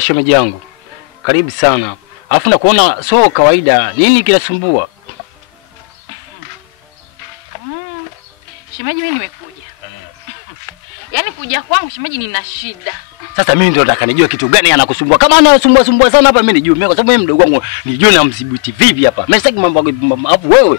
Shemeji yangu. Karibu sana. Alafu na kuona so kawaida. Nini kinasumbua? Shemeji mimi nimekuja. Yaani kuja kwangu shemeji nina shida. Sasa mimi ndio nataka nijue kitu gani anakusumbua. Kama anasumbua sana hapa mimi nijue. Mimi kwa sababu mimi mdogo wangu nijue na mdhibiti vipi hapa. Mimi sitaki mambo hapo wewe.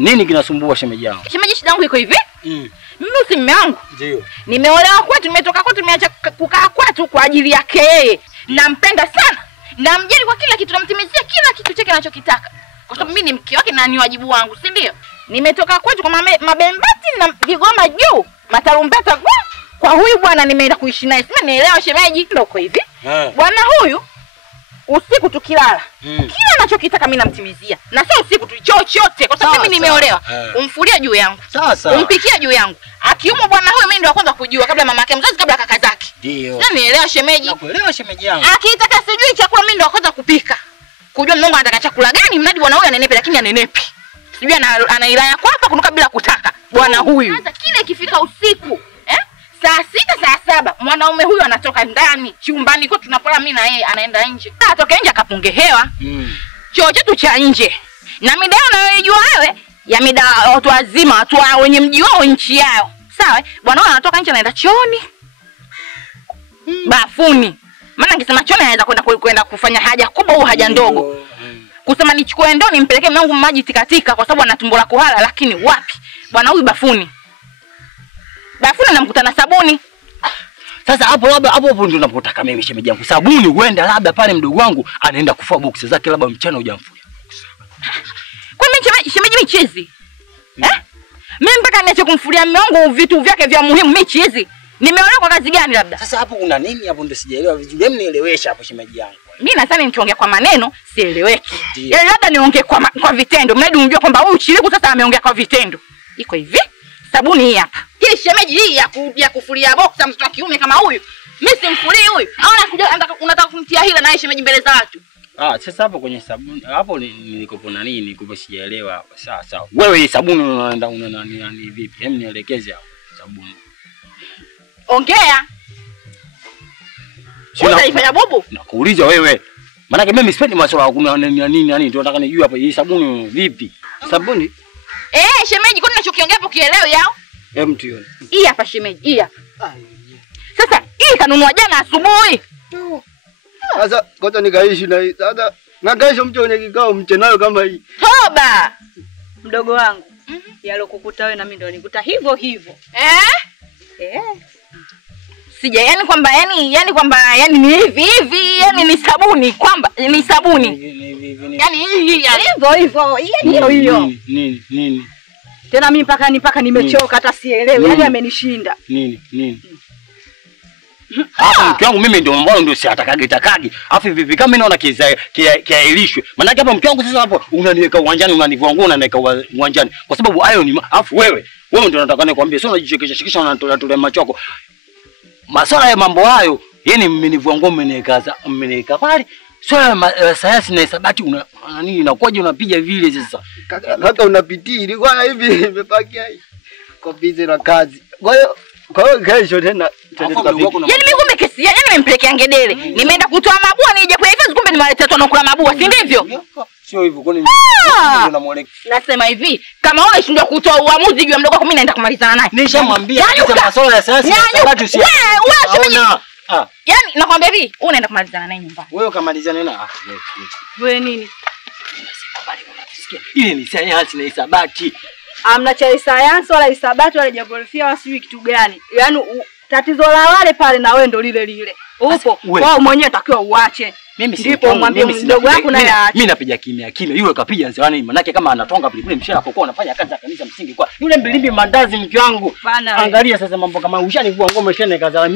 Nini kinasumbua shemeji yangu? Shemeji shida yangu iko hivi? Mimi si mume wangu. Ndio. Nimeolewa kwetu, nimetoka kwetu, nimeacha kukaa kwetu kwa ajili yake yeye. Nampenda sana. Namjali kwa kila kitu, namtimizia kila kitu chake anachokitaka. Kwa sababu mimi ni mke wake na ni wajibu wangu, si ndio? Nimetoka kwetu kwa mabembati na vigoma juu, matarumbeta kwa huyu bwana nimeenda kuishi naye. Sema nielewa shemeji, ndio uko hivi. Bwana huyu usiku tukilala, kila anachokitaka mimi namtimizia. Na sio usiku tu, chochote kwa sababu mimi nimeolewa. Umfulia juu yangu. Sasa. Umpikia juu yangu. Akiumwa bwana huyu mimi ndio kwanza kujua kabla mama yake mzazi kabla kaka zake. Ndio. Sasa nielewa shemeji. Nakuelewa shemeji yangu. Akitaka sijui chakula mimi ndio kwanza kupika. Kujua Mungu anataka chakula gani, mradi bwana huyu anenepe lakini anenepi. Sijui ana ilaya kwa hapa kunuka bila kutaka. Bwana huyu. Sasa kile ikifika usiku, saa 6 saa 7 mwanaume huyu anatoka ndani chumbani kwetu tunapola mimi na yeye anaenda nje. Atoka nje akapunge hewa. Choo chetu cha nje. Na mida unayojua wewe ya mida watu wazima, watu wenye mji wao nchi yao. Sawa? Bwana huyu anatoka nje anaenda chooni. Bafuni. Maana ningesema chooni anaweza kwenda kufanya haja kubwa au haja ndogo. Kusema nichukue ndoo nimpelekee mume wangu maji tikatika kwa sababu ana tumbo la kuhala, lakini wapi? Bwana huyu bafuni. Bafuni namkutana sabuni. Sasa hapo labda hapo ndio unapotaka mimi shemeji yangu. Sabuni huenda labda pale mdogo wangu anaenda kufua boksi zake labda mchana hujamfulia. Kwa mimi shemeji michizi. Mimi mpaka niache kumfulia mume wangu vitu vyake vya muhimu michizi. Nimeolewa kwa kazi gani labda? Sasa hapo kuna nini hapo ndio sijaelewa vizuri. Hebu nielewesha hapo shemeji yangu. Mimi nadhani nikiongea kwa maneno sieleweki. Yaani labda niongee kwa vitendo. Mradi unjue kwamba huyu chiliku sasa ameongea kwa vitendo. Iko hivi. Sabuni hii hapa. Hii shemeji hii ya kufulia boxa mtoto wa kiume kama huyu. Mimi simfulii huyu. Au unataka kumtia hila na shemeji mbele za watu. Sasa hapo kwenye sabuni hapo nilikopo na nini nilikopo sijaelewa hapo. Sawa. Wewe hii sabuni unaenda nani vipi? Hem nielekeze hapo sabuni. Ongea. Unaifanya bobo? Nakuuliza wewe. Maana mimi sipendi masuala ya nini ndio nataka nijue hapa hii sabuni vipi? Sabuni? Shemeji kwani unachokiongea hapo kielewi yao? Mtu yule. Hii hapa shemeji, hii hapa. Sasa hii kanunua jana asubuhi. Sasa ngoja nikaishi na hii. Sasa na kesho mche kwenye kikao mche nayo kama hii. Toba. Mdogo wangu. Yalokukuta wewe na mimi ndio nikuta hivyo hivyo. Sija yani kwamba yani ni hivi yani ni sabuni kwamba ni sabuni. Yani hii hivyo hivyo. Hiyo. Nini? Tena mimi mpaka nimechoka hata sielewi. Yaani amenishinda. Nini? Mke wangu mimi ndio mbona ndio siatakage. Afu vipi kama mimi naona kiailishwe. Maana hapa mke wangu sasa hapo unaniweka uwanjani unanivua nguo unaniweka uwanjani. Kwa sababu hayo ni afu wewe ndio nataka nikwambie sio unajichekesha unatolea machoko. Masuala ya mambo hayo, yani mmenivua nguo mmeniweka pale. Swala sayansi na hisabati nini inakuja unapiga vile sasa. Kaka unapitia ilikuwa hivi imepakia hii. Kwa busy na kazi. Kwa hiyo kesho tena yani mimi kumbe kesi yani nimempelekea ngedere. Nimeenda kutoa mabua nije kwa hivyo kumbe nimewaletea tono kula mabua, si ndivyo? Sio hivyo kwani nasema hivi, kama unashindwa kutoa uamuzi juu ya mdogo wako mimi naenda kumalizana naye. Nishamwambia hizo masuala ya sayansi na hisabati wewe yani nakwambia hivi, unaenda kumalizana naye nyumbani. Wewe kamalizana na wewe nini? Ile ni sayansi na hisabati. Amna cha sayansi wala hisabati wala jiografia wala sijui kitu gani. Yaani tatizo la wale pale na wewe ndo lile. Upo. Wao mwenyewe takiwa uache. Mimi ndipo mwambie mdogo wako naye aache. Mimi napiga kimya. Yule kapiga nzewani manake kama anatonga pilipili mshara kwa anafanya kazi ya kanisa msingi kwa. Yule mbilimbi mandazi mke wangu. Angalia sasa mambo kama ushanivua ngome shene kaza